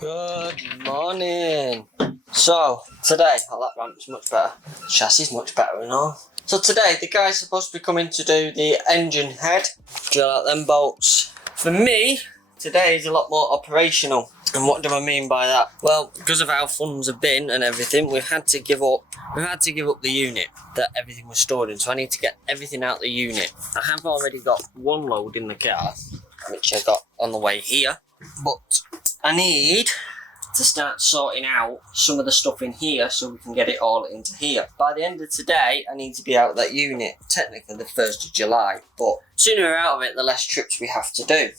Good morning. So today, that ramp's much better. Chassis is much better and all. So today the guy's supposed to be coming to do the engine head, drill out them bolts. For me, today is a lot more operational. And what do I mean by that? Well, because of how funds have been and everything, we've had to give up the unit that everything was stored in. So I need to get everything out of the unit. I have already got one load in the car, which I got on the way here. But I need to start sorting out some of the stuff in here so we can get it all into here. By the end of today, I need to be out of that unit, technically the 1st of July, but sooner we're out of it, the less trips we have to do.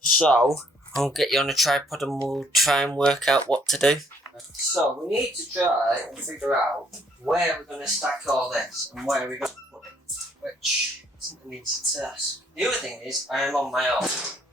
So, I'll get you on a tripod and we'll try and work out what to do. So, we need to try and figure out where we're going to stack all this and where we're going to put it, which isn't an easy task. The other thing is, I am on my own.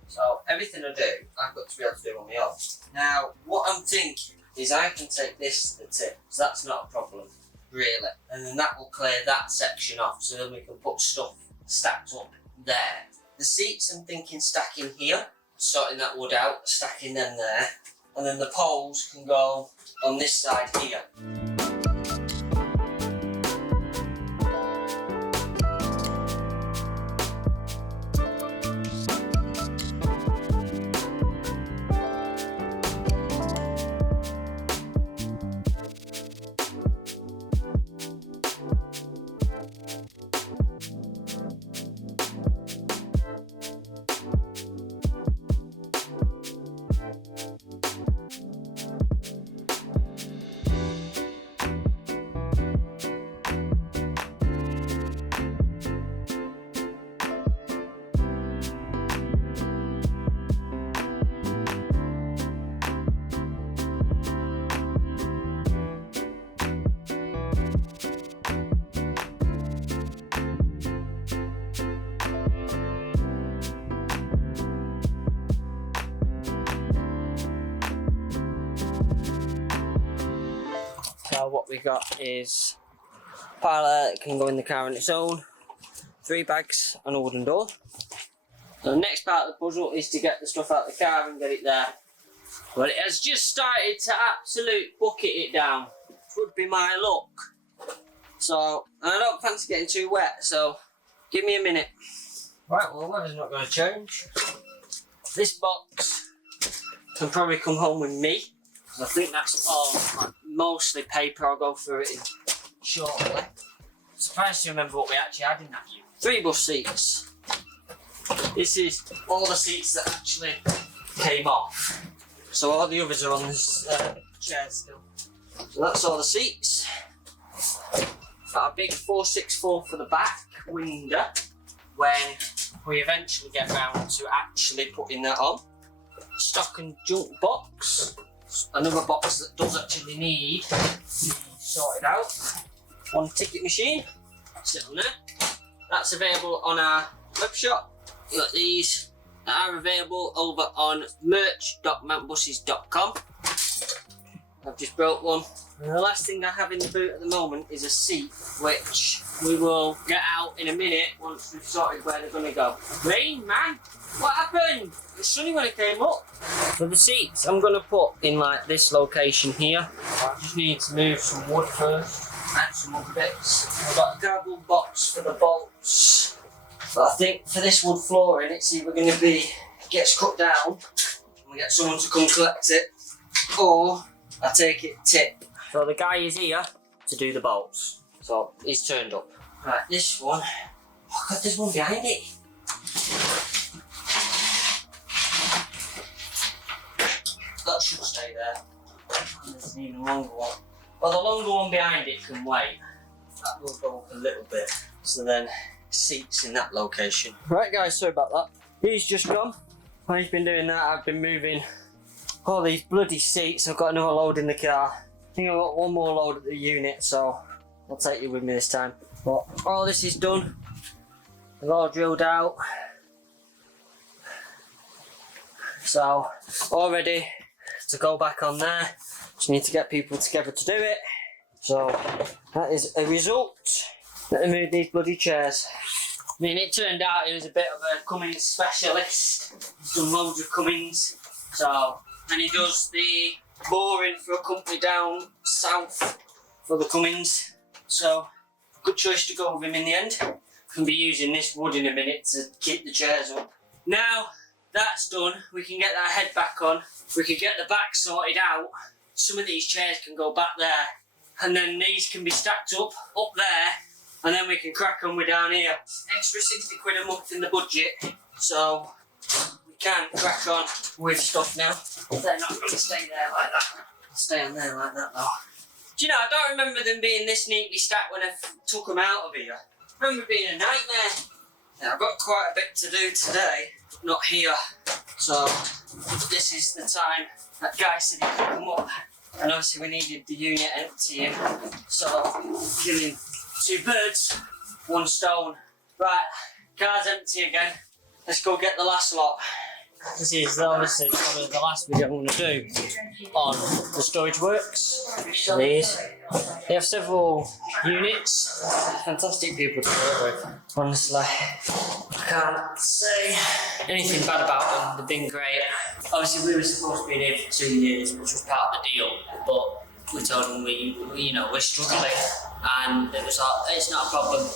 So everything I do, I've got to be able to do on my own. Now, what I'm thinking is I can take this to the tip, so that's not a problem, really. And then that will clear that section off, so then we can put stuff stacked up there. The seats, I'm thinking stacking here, sorting that wood out, stacking them there. And then the poles can go on this side here. So what we got is a pallet that can go in the car on its own, 3 bags and a wooden door. So the next part of the puzzle is to get the stuff out of the car and get it there. But it has just started to absolute bucket it down. Would be my luck. So, and I don't fancy getting too wet, so give me a minute. Right, well the weather's not going to change. This box can probably come home with me. I think that's all, mostly paper. I'll go through it shortly. Surprised to remember what we actually had in that unit. 3 bus seats. This is all the seats that actually came off. So all the others are on this chair still. So that's all the seats. Got a big 464 for the back window when we eventually get round to actually putting that on. Stock and junk box. Another box that does actually need to be sorted out. 1 ticket machine, sit on there. That's available on our web shop. We've got these that are available over on merch.mountbuses.com. I've just broke one. And the last thing I have in the boot at the moment is a seat, which we will get out in a minute once we've sorted where they're going to go. Rain, man! What happened? It's sunny when it came up. For the seats, I'm going to put in like this location here. I just need to move some wood first, add some other bits. I've got a cardboard box for the bolts. But I think for this wood flooring, it's either going to be, it gets cut down, and we get someone to come collect it, or I take it tip. So the guy is here to do the bolts. So he's turned up. Right, this one, oh God, there's one behind it. That should stay there. And there's an even longer one. Well, the longer one behind it can wait. That will go up a little bit. So then, seats in that location. Right guys, sorry about that. He's just gone. While he's been doing that, I've been moving all these bloody seats. I've got another load in the car. I think I've got one more load at the unit, so I'll take you with me this time. But all this is done. They've all drilled out. So, all ready to go back on there. Just need to get people together to do it. So, that is a result. Let me move these bloody chairs. I mean, it turned out he was a bit of a Cummins specialist. He's done loads of Cummins. So, and he does the boring for a company down south for the Cummins. So, good choice to go with him in the end. Can be using this wood in a minute to keep the chairs up. Now that's done, we can get that head back on. We can get the back sorted out. Some of these chairs can go back there, and then these can be stacked up there, and then we can crack on with down here. Extra 60 quid a month in the budget, so we can crack on with stuff now. They're not going to stay there like that. They'll stay on there like that though. Do you know, I don't remember them being this neatly stacked when I took them out of here. I remember it being a nightmare. Now, I've got quite a bit to do today, but not here. So, this is the time that guy said he could come up. And obviously we needed the unit emptying. So, killing 2 birds, 1 stone. Right, car's empty again. Let's go get the last lot. This is obviously probably the last video I'm going to do on the storage works. These. They have several units. Fantastic people to work with. Honestly, I can't say anything bad about them. They've been great. Obviously, we were supposed to be here for 2 years, which was part of the deal. But we told them we're struggling, and it was like, it's not a problem.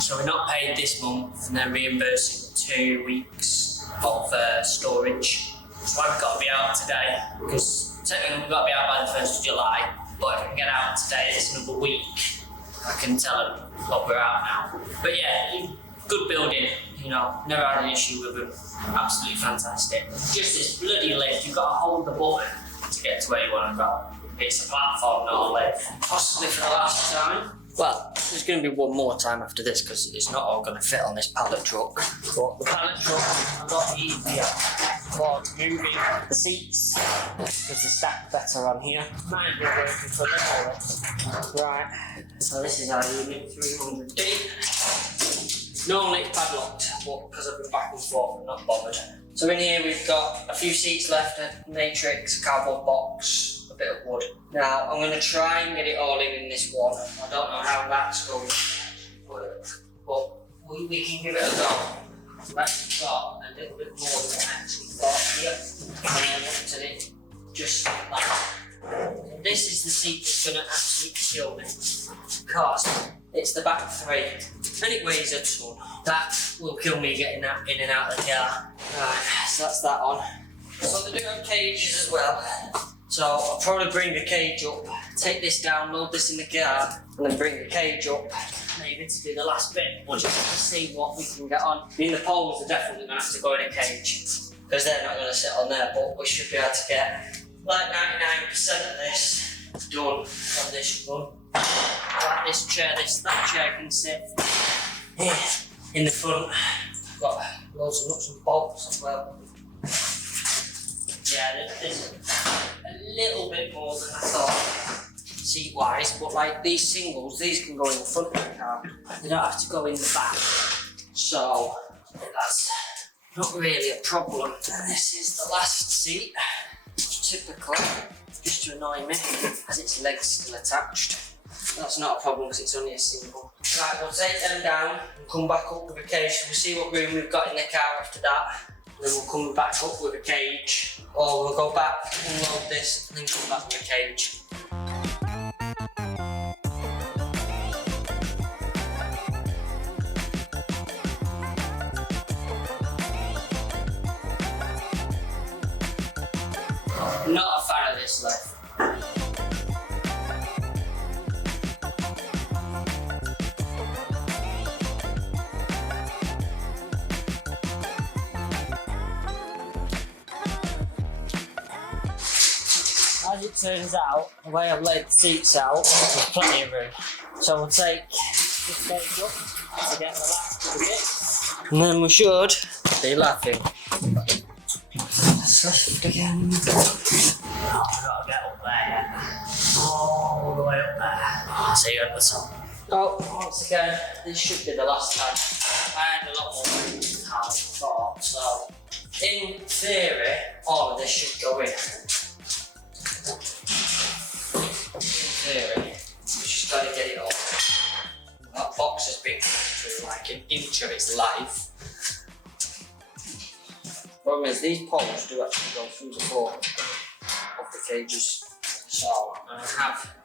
So we're not paid this month, and they're reimbursing 2 weeks of storage. That's why we've got to be out today, because technically we've got to be out by the 1st of July, but if we can get out today, it's another week. I can tell them what we're out now. But yeah, good building, you know, never had an issue with them. Absolutely fantastic. Just this bloody lift, you've got to hold the button to get to where you want to go. It's a platform, not a lift. Possibly for the last time. Well, there's going to be one more time after this because it's not all going to fit on this pallet truck. But the pallet truck is a lot easier for moving the seats because they're stacked better on here. Might be working for a little. Right, so this is our unit 300D. Normally it's padlocked, but because I've been back and forth, I'm not bothered. So in here we've got a few seats left, a matrix, a cardboard box, a bit of wood. Now I'm going to try and get it all in this one. I don't know how that's going to work, but we can give it a go. Let's got a little bit more than I actually thought here, and I looked at it just like that. This is the seat that's going to absolutely kill me, because it's the back 3 and it weighs a ton. That will kill me getting that in and out of the car. Right, so that's that on. So they do have cages as well. So I'll probably bring the cage up, take this down, load this in the car, and then bring the cage up, maybe to do the last bit, or just to see what we can get on. I mean, the poles are definitely going to have to go in a cage, because they're not going to sit on there, but we should be able to get like 99% of this done on this run. Like this chair, that chair can sit here in the front. I've got loads of nuts and bolts as well. Yeah, there's a little bit more than I thought seat-wise, but like these singles, these can go in the front of the car. They don't have to go in the back. So that's not really a problem. And this is the last seat, typical, just to annoy me, as its legs still attached. That's not a problem because it's only a single. Right, we'll take them down and come back up with a cage. We'll see what room we've got in the car after that. Then we'll come back up with a cage, or we'll go back, unload this, and then come back with a cage. I'm not a fan of this lift. As it turns out, the way I've laid the seats out, there's plenty of room. So we'll take this cage up to get the last of it, and then we should be laughing. Let's lift again. Oh, I've got to get up there. All the way up there. I'll see you at the top. Oh, once again, this should be the last time. I had a lot more room than I thought, so in theory, all of this should go in. In theory, we just got to get it all. That box has been through like an inch of its life. Problem is, these poles do actually go through the floor of the cages. So I have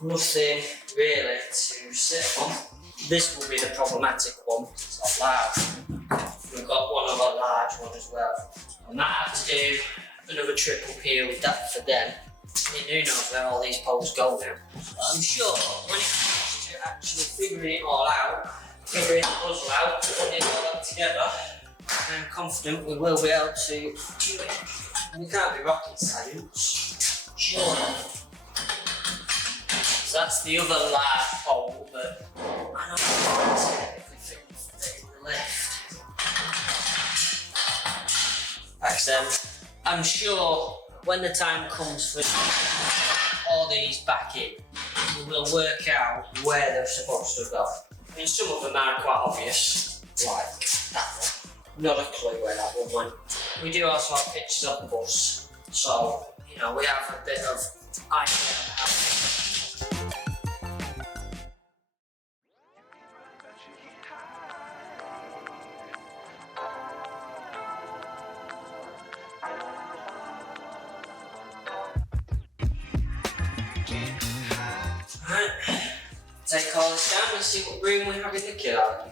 nothing really to sit on. This will be the problematic one. It's not large. We've got one of a large one as well. I might have to do another trip up here with that for them. Who knows where all these poles go now. But I'm sure when it comes to actually figuring it all out, figuring the puzzle out, putting it all up together, I'm confident we will be able to do it. And it can't be rocket science. Sure. So that's the other large pole that I don't know if we fit in the lift. Excellent. I'm sure when the time comes for all these back in, we will work out where they're supposed to go. I mean, some of them are quite obvious, like that one. Not a clue where that one went. We do also have pictures of the bus, so you know we have a bit of idea of how. Right, take all this down and see what room we have in the car.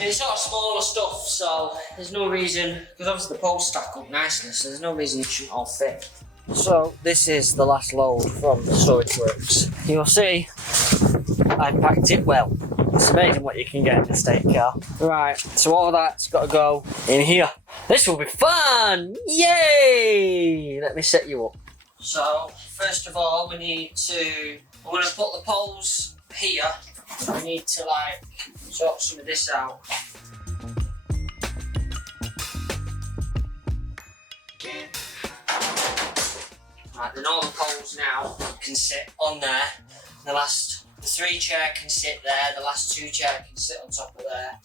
And it's sort of smaller stuff, so there's no reason, because obviously the poles stack up nicely, so there's no reason it shouldn't all fit. So this is the last load from the storage works. You'll see I packed it well. It's amazing what you can get in a state car. Right, so all that's got to go in here. This will be fun! Yay! Let me set you up. So, first of all, I'm going to put the poles here. We need to sort some of this out. Right, then all the poles now can sit on there. The 3 chair can sit there, the last 2 chair can sit on top of there.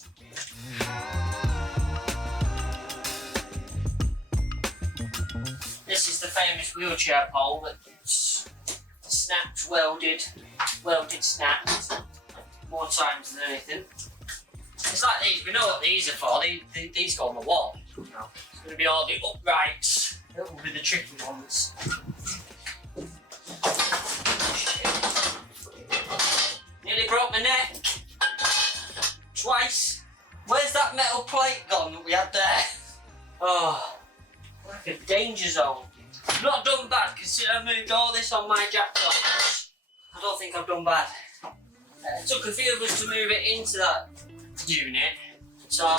This is the famous wheelchair pole that's snapped, welded snapped, more times than anything. It's like these, we know what these are for, these go on the wall. You know, it's going to be all the uprights, that will be the tricky ones. Nearly broke my neck. Twice. Where's that metal plate gone that we had there? Oh, like a danger zone. Not done bad considering I moved all this on my jack box. I don't think I've done bad. It took a few of us to move it into that unit, so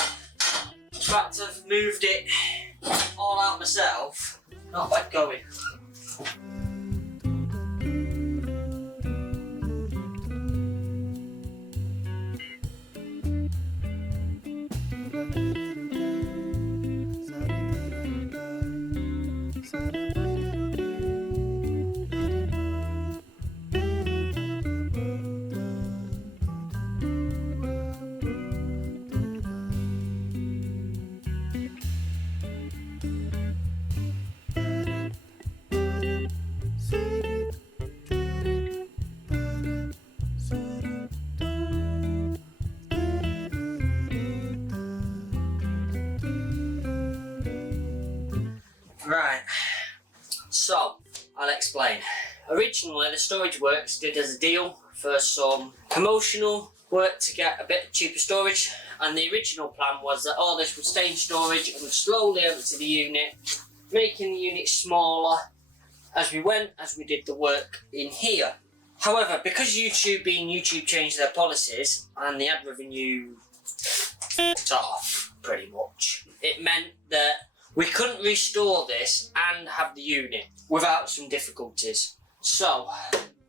the fact I've moved it all out myself, not bad going. Right, so I'll explain. Originally the storage works did us a deal for some promotional work to get a bit cheaper storage, and the original plan was that all this would stay in storage and would slowly empty the unit, making the unit smaller as we went, as we did the work in here. However, because YouTube changed their policies and the ad revenue f***ed off pretty much, it meant that we couldn't restore this and have the unit without some difficulties. So,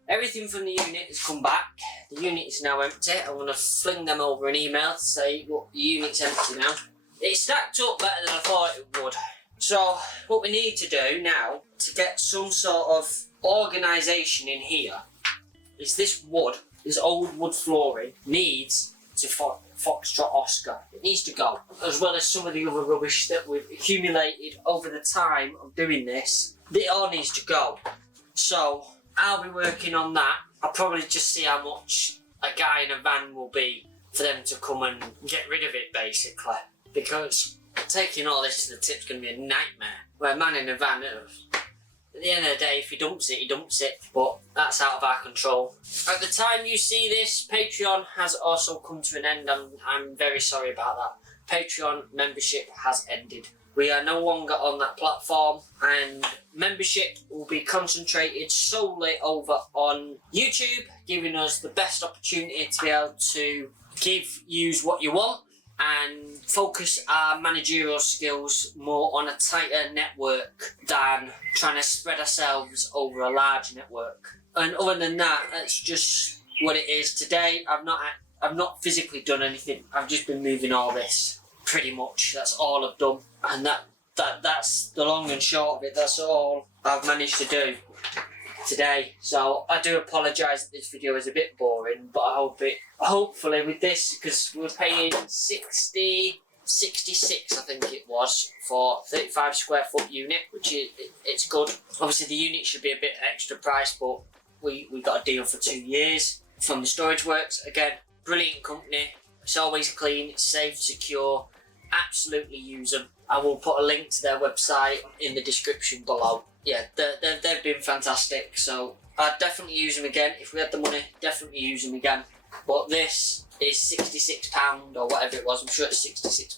everything from the unit has come back. The unit is now empty. I'm going to fling them over an email to say, look, the unit's empty now. It stacked up better than I thought it would. So, what we need to do now to get some sort of organisation in here is this wood, this old wood flooring, needs to Foxtrot Oscar. It needs to go, as well as some of the other rubbish that we've accumulated over the time of doing this. It all needs to go. So I'll be working on that. I'll probably just see how much a guy in a van will be for them to come and get rid of it, basically. Because taking all this to the tip's going to be a nightmare. We're a man in a van. At the end of the day, if he dumps it, he dumps it. But that's out of our control. At the time you see this, Patreon has also come to an end. I'm very sorry about that. Patreon membership has ended. We are no longer on that platform, and membership will be concentrated solely over on YouTube, giving us the best opportunity to be able to give you what you want and focus our managerial skills more on a tighter network than trying to spread ourselves over a large network. And other than that, that's just what it is. Today, I've not physically done anything. I've just been moving all this. Pretty much, that's all I've done, and that's the long and short of it. That's all I've managed to do today. So I do apologise that this video is a bit boring, but I hope hopefully with this, because we're paying 66 I think it was for 35 square foot unit, which is it's good. Obviously the unit should be a bit extra price, but we got a deal for 2 years from the Storage Works. Again, brilliant company. It's always clean, it's safe, secure. Absolutely use them. I will put a link to their website in the description below. Yeah, they've been fantastic, so I'd definitely use them again. If we had the money, definitely use them again. But this is £66 or whatever it was. I'm sure it's £66.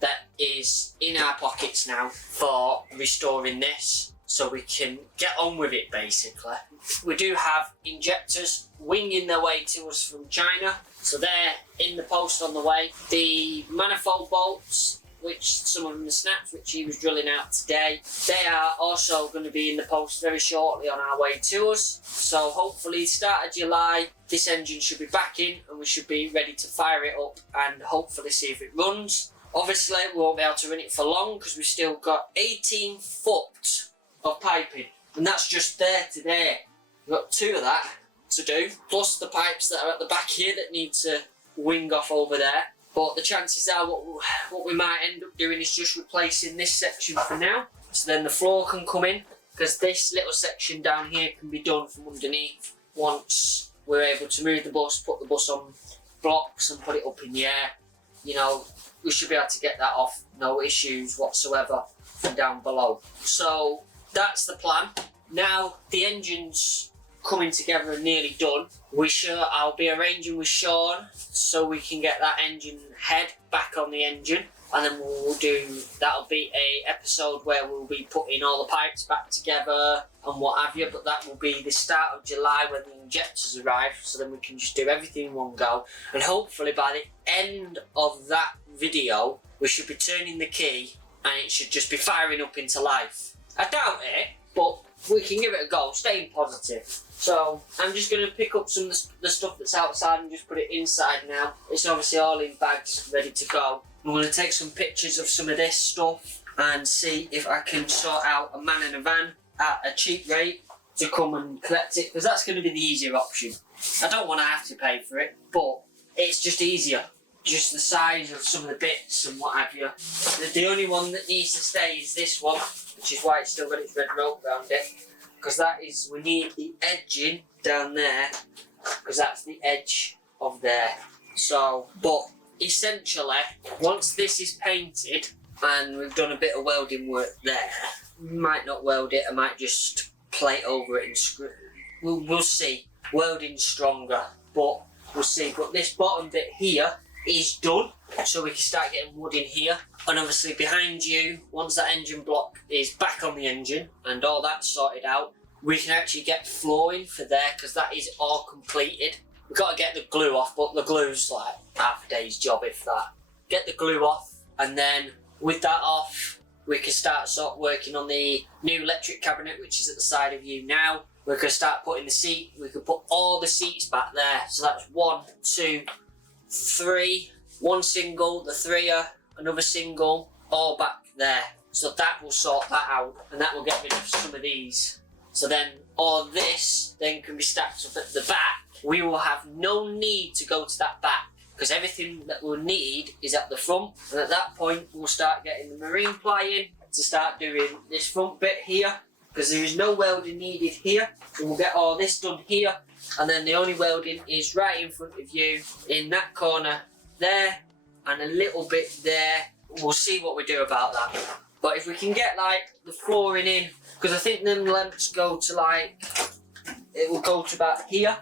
That is in our pockets now for restoring this, so we can get on with it basically. We do have injectors winging their way to us from China, so they're in the post on the way. The manifold bolts, which some of them snapped, which he was drilling out today, they are also going to be in the post very shortly on our way to us. So hopefully start of July this engine should be back in and we should be ready to fire it up and hopefully see if it runs. Obviously we won't be able to run it for long because we've still got 18 foot of piping, and that's just there today. We've got 2 of that to do, plus the pipes that are at the back here that need to wing off over there. But the chances are what we might end up doing is just replacing this section for now, so then the floor can come in, because this little section down here can be done from underneath once we're able to move the bus, put the bus on blocks and put it up in the air. You know, we should be able to get that off, no issues whatsoever, from down below. So that's the plan. Now the engine's coming together and nearly done. I'll be arranging with Sean so we can get that engine head back on the engine, and then that'll be a episode where we'll be putting all the pipes back together and what have you, but that will be the start of July when the injectors arrive, so then we can just do everything in one go, and hopefully by the end of that video we should be turning the key and it should just be firing up into life. I doubt it, but we can give it a go, staying positive. So I'm just going to pick up some of the stuff that's outside and just put it inside now. It's obviously all in bags ready to go. I'm going to take some pictures of some of this stuff and see if I can sort out a man in a van at a cheap rate to come and collect it, because that's going to be the easier option. I don't want to have to pay for it, but it's just easier. Just the size of some of the bits and what have you. The only one that needs to stay is this one, which is why it's still got its red rope around it. Because we need the edging down there, because that's the edge of there. So, but essentially, once this is painted and we've done a bit of welding work there, we might not weld it, I might just plate over it and screw. We'll see. Welding's stronger, but we'll see. But this bottom bit here is done, so we can start getting wood in here. And obviously behind you, once that engine block is back on the engine and all that's sorted out, we can actually get flooring for there, because that is all completed. We've got to get the glue off, but the glue's like half a day's job if that. Get the glue off, and then with that off, we can start working on the new electric cabinet, which is at the side of you now. We can start putting the seat, we can put all the seats back there. So that's 1, 2, 3, 1 single, the 3er, another single, all back there. So that will sort that out, and that will get rid of some of these. So then all this then can be stacked up at the back. We will have no need to go to that back, because everything that we'll need is at the front. And at that point, we'll start getting the marine ply in to start doing this front bit here, because there is no welding needed here. So we'll get all this done here, and then the only welding is right in front of you in that corner there, and a little bit there, we'll see what we do about that. But if we can get like the flooring in, because I think them lengths go to like, it will go to about here.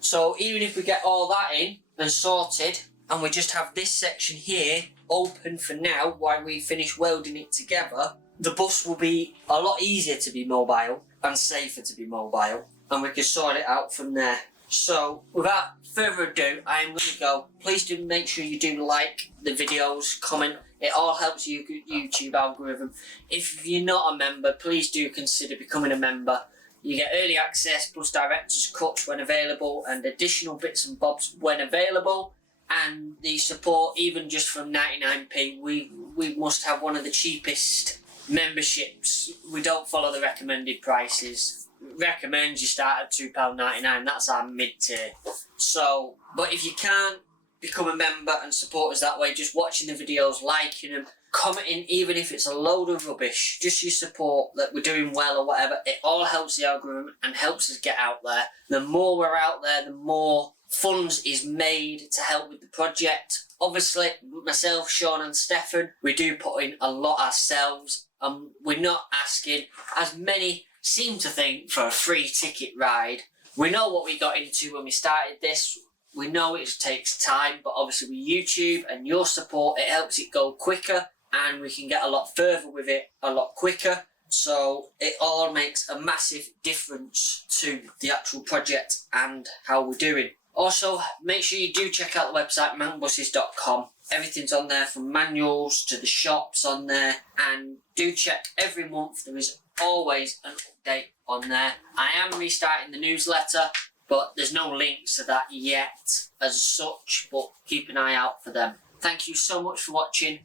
So even if we get all that in and sorted, and we just have this section here open for now while we finish welding it together, the bus will be a lot easier to be mobile and safer to be mobile, and we can sort it out from there. So without further ado, I am going to go. Please do make sure you do like the videos, comment. It all helps you YouTube algorithm. If you're not a member, please do consider becoming a member. You get early access plus director's cuts when available and additional bits and bobs when available. And the support, even just from 99p, we must have one of the cheapest memberships. We don't follow the recommended prices. Recommends you start at £2.99. That's our mid-tier. So, but if you can't become a member and support us that way, just watching the videos, liking them, commenting, even if it's a load of rubbish, just your support that we're doing well or whatever, it all helps the algorithm and helps us get out there. The more we're out there, the more funds is made to help with the project. Obviously, myself, Sean and Stefan, we do put in a lot ourselves, and we're not asking, as many seem to think, for a free ticket ride. We know what we got into when we started this. We know it takes time, but obviously with YouTube and your support, it helps it go quicker, and we can get a lot further with it a lot quicker. So it all makes a massive difference to the actual project and how we're doing. Also, make sure you do check out the website, manbuses.com. Everything's on there, from manuals to the shops on there, and do check every month. There is always an update on there. I am restarting the newsletter, but there's no links to that yet as such, but keep an eye out for them. Thank you so much for watching,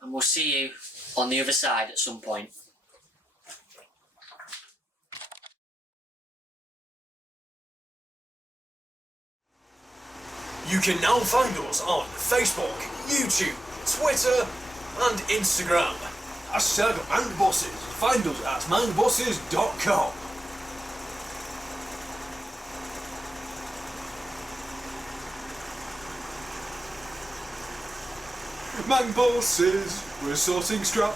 and we'll see you on the other side at some point. You can now find us on Facebook, YouTube, Twitter and Instagram. #MangBuses. Find us at mangbuses.com. Mang Buses, we're sorting scrap.